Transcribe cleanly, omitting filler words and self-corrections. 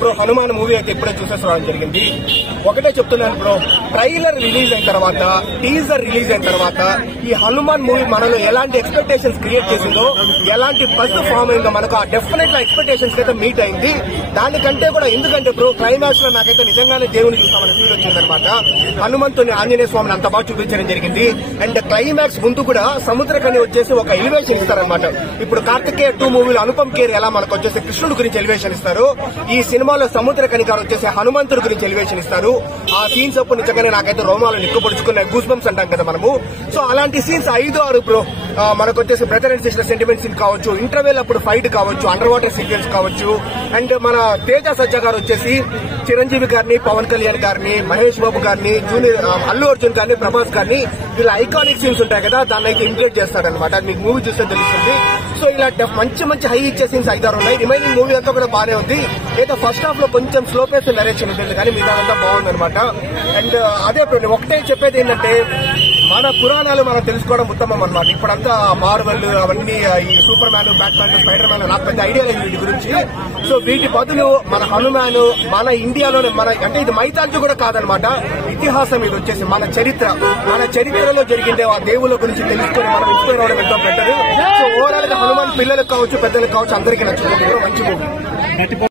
Bro Hanuman movie అయితే ఇప్పుడే చూసేసుకోవడం జరిగింది. ఒకటే చెప్తున్నాను బ్రో, ట్రైలర్ రిలీజ్ అయిన తర్వాత, టీజర్ రిలీజ్ అయిన తర్వాత ఈ హనుమాన్ మూవీ మనలో ఎలాంటి ఎక్స్పెక్టేషన్స్ క్రియేట్ చేసిందో, ఎలాంటి బజ్ ఫామ్ అయిందో మనకు డెఫినెట్ గా ఎక్స్పెక్టేషన్స్ అయితే మీట్ అయింది. దానికంటే కూడా ఎందుకంటే బ్రో క్లైమాక్స్ లో నాకైతే నిజంగానే దేవుని చూసామని ఫీల్ వచ్చిందనమాట. హనుమంతుని ఆంజనేయ స్వామిని అంత బాగా చూపించడం జరిగింది. అండ్ క్లైమాక్స్ ముందు కూడా సముద్రకని వచ్చేసి ఒక ఎలివేషన్ ఇస్తారనమాట. ఇప్పుడు కార్తికేయ 2 మూవీలో అనుపమ్ ఖేర్ ఎలా మనకు వచ్చేసి కృష్ణుడు గురించి ఎలివేషన్ ఇస్తారు, ఈ సినిమాలో సముద్రకని గారు వచ్చేసి హనుమంతుడి గురించి ఎలివేషన్ ఇస్తారు. ఆ సీన్స్ అప్పుడు నిజంగానే నాకైతే రోమాలు నిక్కుపడుచుకున్నాయి, గూస్ బంప్స్ అంటాం కదా మనము. సో అలాంటి సీన్స్ 5-6 బ్రో మనకు వచ్చేసి brother and sister sentiment scene కావచ్చు, ఇంటర్వెల్ అప్పుడు ఫైట్ కావచ్చు, అండర్ వాటర్ సీక్వెన్స్ కావచ్చు. అండ్ మన తేజ సజ్జా గారు వచ్చేసి చిరంజీవి గారిని, పవన్ కళ్యాణ్ గారిని, మహేష్ బాబు గారిని, జూనియర్ అల్లు అర్జున్ గారిని, ప్రభాస్ గారిని, వీళ్ళ ఐకానిక్ సీన్స్ ఉంటాయి కదా, దాన్ని అయితే ఇంక్లూడ్ చేస్తాడనమాట. అది మీకు మూవీ చూస్తే తెలుస్తుంది. సో ఇలా మంచి మంచి హై ఇచ్చే సీన్స్ 5-6 ఉన్నాయి. రిమైనింగ్ మూవీ అంతా కూడా బాగానే ఉంది. ఏదో ఫస్ట్ హాఫ్ లో కొంచెం స్లో పేస్ నరేషన్ ఉంటుంది, కానీ మిగతా అంతా బాగుందనమాట. అండ్ అదే ఒకటే చెప్పేది ఏంటంటే, మన పురాణాలు మనం తెలుసుకోవడం ఉత్తమం అనమాట. ఇప్పుడంతా మార్వెల్ అవన్నీ ఈ super man, bat man, spider man నాకు పెద్ద ఐడియా లేదు వీటి గురించి. సో వీటి బదులు మన హనుమాన్ మన ఇండియాలోనే అంటే ఇది మైథాలజీ కూడా కాదనమాట, ఇతిహాసం. ఇది వచ్చేసి మన చరిత్రలో జరిగిందే ఆ దేవుళ్ళ గురించి తెలుసుకొని మనం ఇన్స్పైర్ అవడం ఎంతో బెటర్. సో ఓవరాల్ గా హనుమాన్ పిల్లలకు కావచ్చు, పెద్దలకు కావచ్చు, అందరికీ నచ్చుతుంది. మంచి మూవీ.